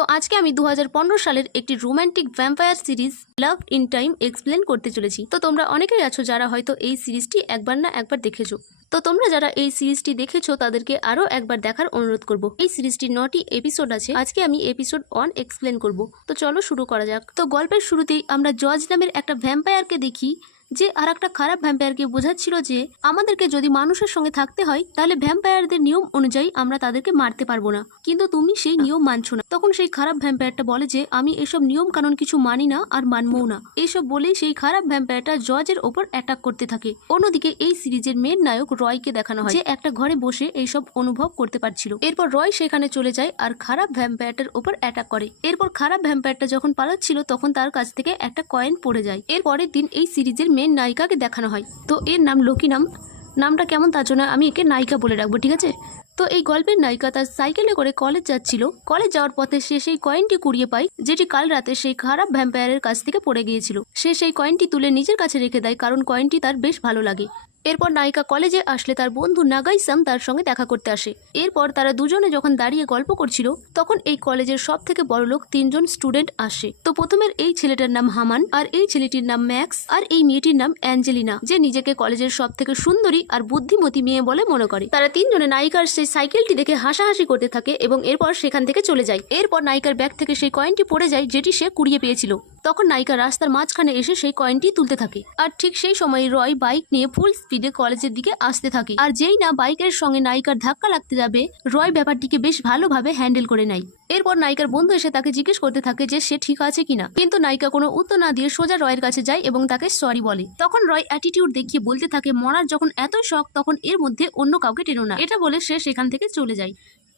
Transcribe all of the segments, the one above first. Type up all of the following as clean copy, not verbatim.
তো আজকে আমি 2015 সালের একটি romantic vampire series love in time explain করতে চলেছি। তো তোমরা অনেকেই আছো যারা হয়তো এই সিরিজটি একবার না একবার দেখেছো। তো তোমরা যারা এই সিরিজটি দেখেছো তাদেরকে আরও একবার দেখার অনুরোধ করব। এই সিরিজটির 9টি এপিসোড আছে। আজকে আমি এপিসোড 1 এক্সপ্লেন করব। তো চলো শুরু করা যাক। তো গল্পের শুরুতেই আমরা জর্জ নামের একটা ভ্যাম্পায়ারকে দেখি, যে আর একটা খারাপ ভ্যাম্পায়ারকে বোঝাচ্ছিল যে আমাদেরকে যদি মানুষের সঙ্গে থাকতে হয় তাহলে ভ্যাম্পায়ারদের নিয়ম অনুযায়ী আমরা তাদেরকে মারতে পারবো না, কিন্তু তুমি সেই নিয়ম মানছো না। তখন সেই খারাপ ভ্যাম্পায়ারটা বলে যে আমি এসব নিয়ম কানুন কিছু মানি না আর মানবও না। এইসব বলেই সেই খারাপ ভ্যাম্পায়ারটা জর্জের ওপর অ্যাটাক করতে থাকে। অন্যদিকে এই সিরিজের মেন নায়ক রয়কে দেখানো হয় যে একটা ঘরে বসে এইসব অনুভব করতে পারছিল। এরপর রয় সেখানে চলে যায় আর খারাপ ভ্যাম্পায়ারটার ওপর অ্যাটাক করে। এরপর খারাপ ভ্যাম্পায়ারটা যখন পালাচ্ছিল তখন তার কাছ থেকে একটা কয়েন পড়ে যায়। এর পরের দিন এই সিরিজের মেন নায়িকাকে দেখানো হয়। তো এর নাম লোকি নামটা কেমন তার জন্য আমি একে নায়িকা বলে রাখবো, ঠিক আছে। তো এই গল্পের নায়িকা তার সাইকেলে করে কলেজ যাচ্ছিল। কলেজ যাওয়ার পথে সে সেই কয়েনটি কুড়িয়ে পায় যেটি কাল রাতে সেই খারাপ ভ্যাম্পায়ারের কাছ থেকে পড়ে গিয়েছিল। সে সেই কয়েনটি তুলে নিজের কাছে রেখে দেয় কারণ কয়েনটি তার বেশ ভালো লাগে। এরপর নায়িকা কলেজে আসলে তার বন্ধু নাগাই-সাম তার সঙ্গে দেখা করতে আসে। এরপর তারা দুজনে যখন দাঁড়িয়ে গল্প করছিল তখন এই কলেজের সব থেকে বড়লোক 3জন স্টুডেন্ট আসে। তো প্রথমের এই ছেলেটার নাম হামান, আর এই ছেলেটির নাম ম্যাক্স, আর এই মেয়েটির নাম অ্যাঞ্জেলিনা, যে নিজেকে কলেজের সব থেকে সুন্দরী আর বুদ্ধিমতী মেয়ে বলে মনে করে। তারা তিনজনে নায়িকার সেই সাইকেলটি দেখে হাসাহাসি করতে থাকে এবং এরপর সেখান থেকে চলে যায়। এরপর নায়িকার ব্যাগ থেকে সেই কয়েনটি পড়ে যায় যেটি সে কুড়িয়ে পেয়েছিল। তখন নায়িকা রাস্তার মাঝখানে এসে সেই কয়েনটি তুলতে থাকে। আর ঠিক সেই সময় রয় বাইক নিয়ে ফুল স্পিডে কলেজের দিকে আসতে থাকে। আর যেই না বাইকের সঙ্গে নায়িকার ধাক্কা লাগতে যাবে, রয় ব্যাপারটিকে বেশ ভালোভাবে হ্যান্ডেল করে নেয়। এরপর নায়িকার বন্ধু এসে তাকে জিজ্ঞেস করতে থাকে যে সে ঠিক আছে কিনা, কিন্তু নায়িকা কোনো উত্তর না দিয়ে সোজা রয়ের কাছে যায় এবং তাকে সরি বলে। তখন রয় অ্যাটিটিউড দেখিয়ে বলতে থাকে মরার যখন এতই শখ তখন এর মধ্যে অন্য কাউকে টেনো না। এটা বলে সে সেখান থেকে চলে যায়।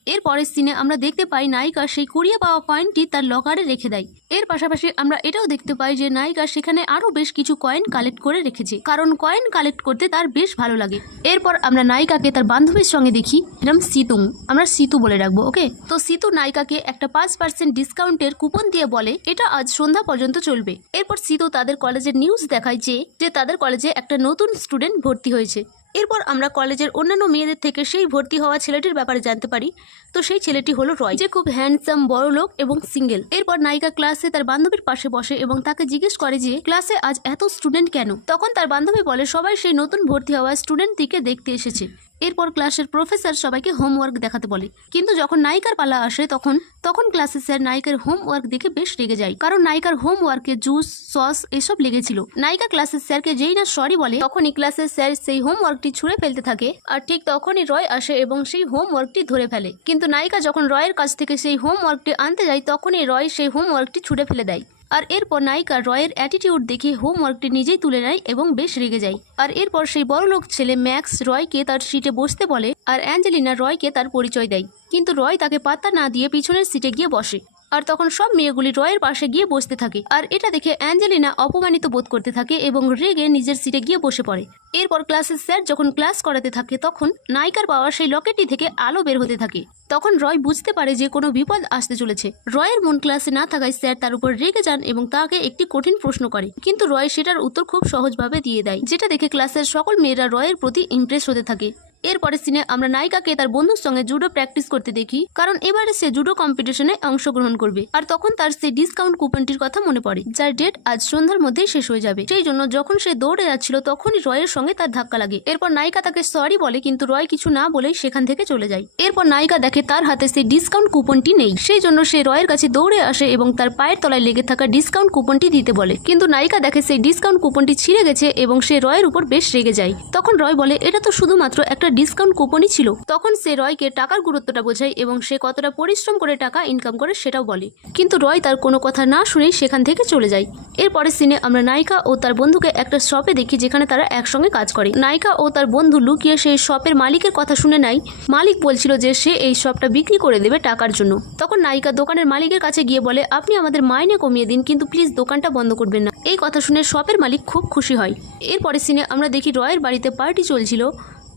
এর পরের সিনে আমরা দেখতে পাই নায়িকা সেই কুড়িয়ে পাওয়া কয়েনটি তার লকারে রেখে দেয়। এর পাশাপাশি আমরা এটাও দেখতে পাই যে নায়িকা সেখানে আরো বেশ কিছু কয়েন কালেক্ট করে রেখেছে, কারণ কয়েন কালেক্ট করতে তার বেশ ভালো লাগে। এরপর আমরা নায়িকাকে তার বান্ধবীর সঙ্গে দেখি, নাম সিতু, আমরা সিতু বলে রাখবো, ওকে। তো সিতু নায়িকাকে একটা 5% ডিসকাউন্টের কুপন দিয়ে বলে এটা আজ সন্ধ্যা পর্যন্ত চলবে। এরপর সিতু তাদের কলেজের নিউজ দেখায় যে তাদের কলেজে একটা নতুন স্টুডেন্ট ভর্তি হয়েছে। এরপর আমরা কলেজের অন্যান্য মেয়েদের থেকে সেই ভর্তি হওয়া ছেলেটির ব্যাপারে জানতে পারি। তো সেই ছেলেটি হলো রয়, যে খুব হ্যান্ডসাম, বড় লোক এবং সিঙ্গেল। এরপর নায়িকা ক্লাসে তার বান্ধবীর পাশে বসে এবং তাকে জিজ্ঞেস করে যে ক্লাসে আজ এত স্টুডেন্ট কেন। তখন তার বান্ধবী বলে সবাই সেই নতুন ভর্তি হওয়া স্টুডেন্টটিকে দেখতে এসেছে। এরপর ক্লাসের প্রফেসর সবাইকে হোমওয়ার্ক দেখাতে বলে, কিন্তু যখন নায়িকার পালা আসে তখন ক্লাসের স্যার নায়িকার হোমওয়ার্ক দেখে বেশ রেগে যায়, কারণ নায়িকার হোমওয়ার্কে জুস, সস এসব লেগেছিল। নায়িকা ক্লাসের স্যারকে যেই না সরি বলে তখনই ক্লাসের স্যার সেই হোমওয়ার্কটি ছুঁড়ে ফেলতে থাকে। আর ঠিক তখনই রয় আসে এবং সেই হোমওয়ার্কটি ধরে ফেলে, কিন্তু নায়িকা যখন রয়ের কাছ থেকে সেই হোমওয়ার্কটি আনতে যায় তখনই রয় সেই হোমওয়ার্কটি ছুঁড়ে ফেলে দেয়। আর এরপর নায়িকা রয়ের অ্যাটিটিউড দেখে হোমওয়ার্কটি নিজেই তুলে নেয় এবং বেশ রেগে যায়। আর এরপর সেই বড়লোক ছেলে ম্যাক্স রয়কে তার সিটে বসতে বলে আর অ্যাঞ্জেলিনা রয়কে তার পরিচয় দেয়, কিন্তু রয় তাকে পাত্তা না দিয়ে পিছনের সিটে গিয়ে বসে। আর তখন সব মেয়েগুলি রয়ের পাশে গিয়ে বসতে থাকে। আর এটা দেখে অ্যাঞ্জেলিনা অপমানিত বোধ করতে থাকে এবং রেগে নিজের সিটে গিয়ে বসে পড়ে। এরপর ক্লাসের স্যার যখন ক্লাস করাতে থাকে তখন নায়িকার পাওয়া সেই লকেটটি থেকে আলো বের হতে থাকে। তখন রয় বুঝতে পারে যে কোনো বিপদ আসতে চলেছে। রয়ের মন ক্লাসে না থাকায় স্যার তার উপর রেগে যান এবং তাকে একটি কঠিন প্রশ্ন করে, কিন্তু রয় সেটার উত্তর খুব সহজভাবে দিয়ে দেয়, যেটা দেখে ক্লাসের সকল মেয়েরা রয়ের প্রতি ইমপ্রেস হতে থাকে। এরপরে সিনে আমরা নায়িকাকে তার বন্ধুর সঙ্গে জুডো প্র্যাকটিস করতে দেখি, কারণ এবারে সে জুডো কম্পিটিশনে অংশগ্রহণ করবে। আর তখন তার সেই ডিসকাউন্ট কুপনটির কথা মনে পড়ে, যার ডেট আজ সন্ধ্যার মধ্যেই শেষ হয়ে যাবে। সেই জন্য যখন সে দৌড়ে যাচ্ছিল তখনই রয়ের সঙ্গে তার ধাক্কা লাগে। এরপর নায়িকা তাকে সরি বলে, কিন্তু রয় কিছু না বলেই সেখান থেকে চলে যায়। এরপর নায়িকা দেখে তার হাতে সেই ডিসকাউন্ট কুপনটি নেই, সেই জন্য সে রয়ের কাছে দৌড়ে আসে এবং তার পায়ের তলায় লেগে থাকা ডিসকাউন্ট কুপনটি দিতে বলে, কিন্তু নায়িকা দেখে সেই ডিসকাউন্ট কুপনটি ছিঁড়ে গেছে এবং সে রয়ের উপর বেশ রেগে যায়। তখন রয় বলে এটা তো শুধুমাত্র একটা ডিসকাউন্ট কুপনই ছিল। তখন সে রয়কে টাকার গুরুত্বটা বোঝায় এবং সে কতটা পরিশ্রম করে টাকা ইনকাম করে সেটাও বলে, কিন্তু রয় তার কোনো কথা না শুনেই সেখান থেকে চলে যায়। এরপরের সিনে আমরা নায়িকা ও তার বন্ধুকে একটা শপে দেখি যেখানে তারা একসঙ্গে কাজ করে। নায়িকা ও তার বন্ধু লুকিয়ে সেই শপের মালিকের কথা শুনে নেয়। মালিক বলছিল যে সে এই শপটা বিক্রি করে দেবে টাকার জন্য। তখন নায়িকা দোকানের মালিকের কাছে গিয়ে বলে আপনি আমাদের মাইনে কমিয়ে দিন, কিন্তু প্লিজ দোকানটা বন্ধ করবেন না। এই কথা শুনে শপের মালিক খুব খুশি হয়। এরপরের সিনে আমরা দেখি রয়ের বাড়িতে পার্টি চলছিল।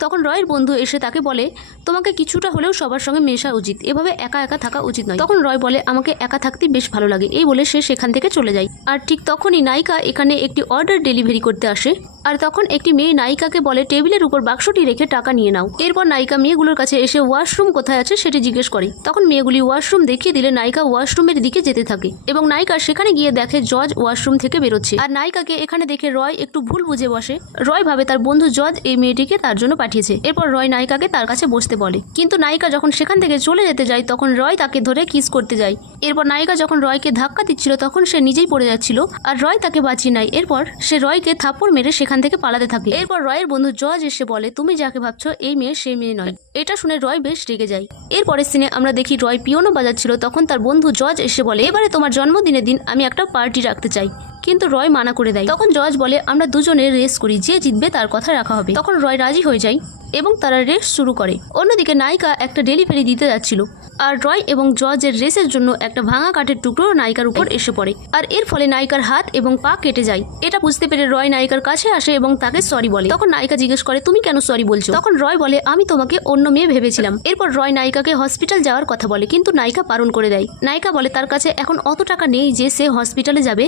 তখন রয়ের বন্ধু এসে তাকে বলে তোমাকে কিছুটা হলেও সবার সঙ্গে মেশা উচিত, এভাবে একা একা থাকা উচিত নয়। তখন রয় বলে আমাকে একা থাকতে বেশ ভালো লাগে, এই বলে সে সেখান থেকে চলে যায়। আর ঠিক তখনই নায়িকা এখানে একটি অর্ডার ডেলিভারি করতে আসে। আর তখন একটি মেয়ে নায়িকাকে বলে টেবিলের উপর বাক্সটি রেখে টাকা নিয়ে নাও। এরপর নায়িকা মেয়েগুলোর কাছে এসে ওয়াশরুম কোথায় আছে সেটি জিজ্ঞেস করে। তখন মেয়েগুলি ওয়াশরুম দেখিয়ে দিলে নায়িকা ওয়াশরুমের দিকে যেতে থাকে এবং নায়িকা সেখানে গিয়ে দেখে জজ ওয়াশরুম থেকে বেরোচ্ছে। আর নায়িকাকে এখানে দেখে রয় একটু ভুল বুঝে বসে। রয় ভাবে তার বন্ধু জজ এই মেয়েটিকে তার জন্য পাঠিয়েছে। এরপর রয় নায়িকাকে তার কাছে বসতে বলে, কিন্তু নায়িকা যখন সেখান থেকে চলে যেতে যায় তখন রয় তাকে ধরে কিস করতে যায়। এরপর নায়িকা যখন রয়কে ধাক্কা দিচ্ছিল তখন সে নিজেই পড়ে যাচ্ছিল আর রয় তাকে বাঁচিয়ে নেয়। এরপর সে রয়কে থাপ্পড় মেরে সেখান থেকে পালাতে থাকে। এরপর রয়ের বন্ধু জজ এসে বলে, তুমি যাকে ভাবছো এই মেয়ে সেই মেয়ে নয়। এটা শুনে রয় বেশ রেগে যায়। এরপরের সিনে আমরা দেখি রয় পিয়ানো বাজাচ্ছিল, তখন তার বন্ধু জজ এসে বলে, এবারে তোমার জন্মদিনের দিন আমি একটা পার্টি রাখতে চাই। কিন্তু রয় মানা করে দেয়। তখন জজ বলে, আমরা দুজনে রেস করি, যে জিতবে তার কথা রাখা হবে। তখন রয় রাজি হয়ে যায় এবং তারা রেস শুরু করে। অন্যদিকে নায়িকা একটা ডেলিভারি দিতে যাচ্ছিল আর রয় এবং জজের রেসের জন্য একটা ভাঙা কাঠের টুকরো নায়িকার উপর এসে পড়ে আর এর ফলে নায়িকার হাত এবং পা কেটে যায়। এটা বুঝতে পেরে রয় নায়িকার কাছে আসে এবং তাকে সরি বলে। তখন নায়িকা জিজ্ঞেস করে, তুমি কেন সরি বলছো? তখন রয় বলে, আমি তোমাকে অন্য মেয়ে ভেবেছিলাম। এরপর রয় নায়িকাকে হসপিটাল যাওয়ার কথা বলে, কিন্তু নায়িকা বারণ করে দেয়। নায়িকা বলে তার কাছে এখন অত টাকা নেই যে সে হসপিটালে যাবে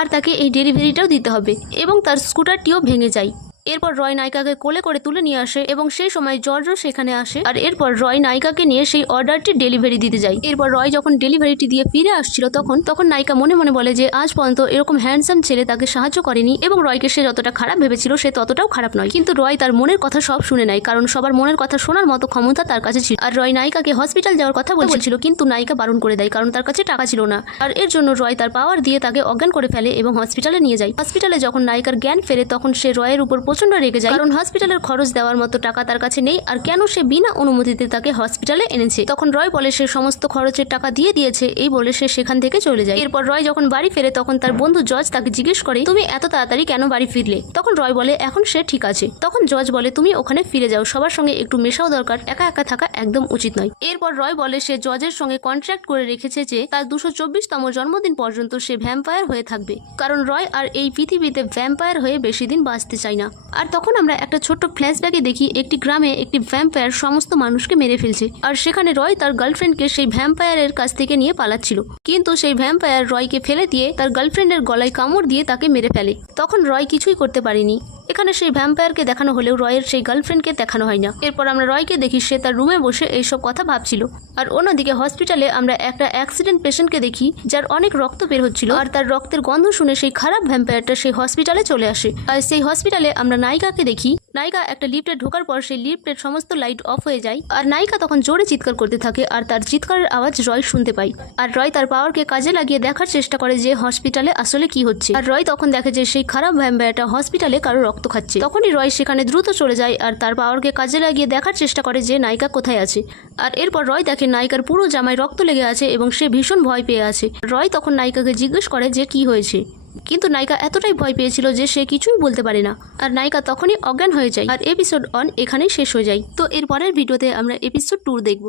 আর তাকে এই ডেলিভারিটাও দিতে হবে এবং তার স্কুটারটিও ভেঙে যায়। এরপর রয় নায়িকাকে কোলে করে তুলে নিয়ে আসে এবং সেই সময় জর্জও সেখানে আসে আর এরপর রয় নায়িকাকে নিয়ে সেই অর্ডারটি ডেলিভারি দিতে যায়। এরপর রয় যখন ডেলিভারিটি দিয়ে ফিরে আসছিল তখন নায়িকা মনে মনে বলে যে আজ পর্যন্ত এরকম হ্যান্ডসাম ছেলে তাকে সাহায্য করেনি এবং রয়কে সে যতটা খারাপ ভেবেছিল সে ততটাও খারাপ নয়। কিন্তু রয় তার মনের কথা সব শুনে নেয়, কারণ সবার মনের কথা শোনার মতো ক্ষমতা তার কাছে ছিল। আর রয় নায়িকাকে হসপিটাল যাওয়ার কথা বলছিল, কিন্তু নায়িকা বারণ করে দেয় কারণ তার কাছে টাকা ছিল না। আর এর জন্য রয় তার পাওয়ার দিয়ে তাকে অজ্ঞান করে ফেলে এবং হসপিটালে নিয়ে যায়। হসপিটালে যখন নায়িকার জ্ঞান ফেরে তখন সে রয়ের উপর প্রচন্ড রেগে যায়, কারণ হসপিটালের খরচ দেওয়ার মতো টাকা তার কাছে নেই আর কেন সে বিনা অনুমতিতে তাকে হসপিটালে এনেছে। তখন রয় বলে সে সমস্ত খরচের টাকা দিয়ে দিয়েছে, এই বলে সে সেখান থেকে চলে যায়। এরপর রয় যখন বাড়ি ফেরে তখন তার বন্ধু জজ তাকে জিজ্ঞেস করে, তুমি এত তাড়াতাড়ি কেন বাড়ি ফিরলে? তখন রয় বলে, এখন সে ঠিক আছে। তখন জজ বলে, তুমি ওখানে ফিরে যাও, সবার সঙ্গে একটু মেশাও দরকার, একা একা থাকা একদম উচিত নয়। এরপর রয় বলে সে জজের সঙ্গে কন্ট্রাক্ট করে রেখেছে যে তার 224তম জন্মদিন পর্যন্ত সে ভ্যাম্পায়ার হয়ে থাকবে, কারণ রয় আর এই পৃথিবীতে ভ্যাম্পায়ার হয়ে বেশি দিন বাঁচতে চায় না। আর তখন আমরা একটা ছোট্ট ফ্ল্যাশব্যাকে দেখি একটি গ্রামে একটি ভ্যাম্পায়ার সমস্ত মানুষকে মেরে ফেলছে আর সেখানে রয় তার গার্লফ্রেন্ডকে সেই ভ্যাম্পায়ারের কাছ থেকে নিয়ে পালাচ্ছিল, কিন্তু সেই ভ্যাম্পায়ার রয়কে ফেলে দিয়ে তার গার্লফ্রেন্ডের গলায় কামড় দিয়ে তাকে মেরে ফেলে। তখন রয় কিছুই করতে পারেনি। এখানে সেই ভ্যাম্পায়ারকে দেখানো হলেও রয়ের সেই গার্লফ্রেন্ডকে দেখানো হয় না। এরপর আমরা রয়কে দেখি সে তার রুমে বসে এইসব কথা ভাবছিল। আর অন্যদিকে হসপিটালে আমরা একটা অ্যাক্সিডেন্ট পেশেন্টকে দেখি যার অনেক রক্ত বের হচ্ছিল আর তার রক্তের গন্ধ শুনে সেই খারাপ ভ্যাম্পায়ারটা সেই হসপিটালে চলে আসে। আর সেই হসপিটালে আমরা নায়িকাকে দেখি। নায়িকা একটা লিফটে ঢোকার পর সেই লিফটের সমস্ত লাইট অফ হয়ে যায় আর নায়িকা তখন জোরে চিৎকার করতে থাকে আর তার চিৎকারের আওয়াজ রয় শুনতে পায়। আর রয় তার পাওয়ারকে কাজে লাগিয়ে দেখার চেষ্টা করে যে হসপিটালে আসলে কি হচ্ছে। আর রয় তখন দেখে যে সেই খারাপ ভ্যাম্পায়ারটা হসপিটালে কারো রক্ত খাচ্ছে। তখনই রয় সেখানে দ্রুত চলে যায় আর তার পাওয়ারকে কাজে লাগিয়ে দেখার চেষ্টা করে যে নায়িকা কোথায় আছে। আর এরপর রয় দেখে নায়িকার পুরো জামায় রক্ত লেগে আছে এবং সে ভীষণ ভয় পেয়ে আছে। রয় তখন নায়িকাকে জিজ্ঞেস করে যে কি হয়েছে, কিন্তু নায়িকা এতটাই ভয় পেয়েছিল যে সে কিছুই বলতে পারে না আর নায়িকা তখনই অজ্ঞান হয়ে যায়। আর এপিসোড 1 এখানেই শেষ হয়ে যায়। তো এর পরের ভিডিওতে আমরা এপিসোড 2 দেখব।